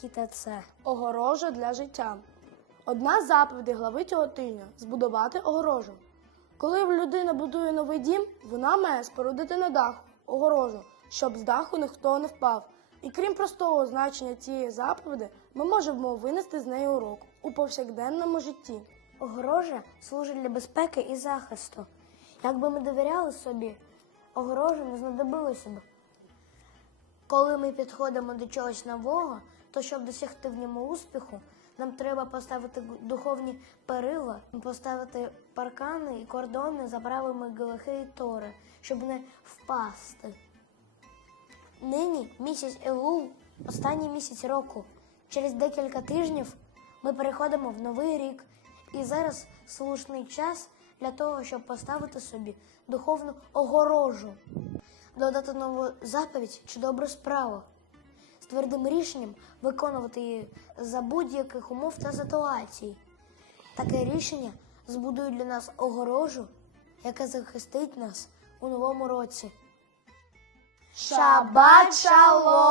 Кіта це. Огорожа для життя. Одна з заповідей глави цього тижня збудувати огорожу. Коли людина будує новий дім, вона має спорудити на даху огорожу, щоб з даху ніхто не впав. І крім простого значення цієї заповіді, ми можемо винести з неї урок у повсякденному житті. Огорожа служить для безпеки і захисту. Якби ми довіряли собі, огорожа не знадобилася б. Коли ми підходимо до чогось нового, то щоб досягти в ньому успіху, нам треба поставити духовні перила, поставити паркани і кордони за правилами Галахи і Тори, щоб не впасти. Нині місяць Елул, останній місяць року. Через декілька тижнів ми переходимо в новий рік, і зараз слушний час для того, щоб поставити собі духовну огорожу, додати нову заповідь чи добру справу, з твердим рішенням виконувати її за будь-яких умов та ситуацій. Таке рішення збудує для нас огорожу, яка захистить нас у новому році. Шабат шалом!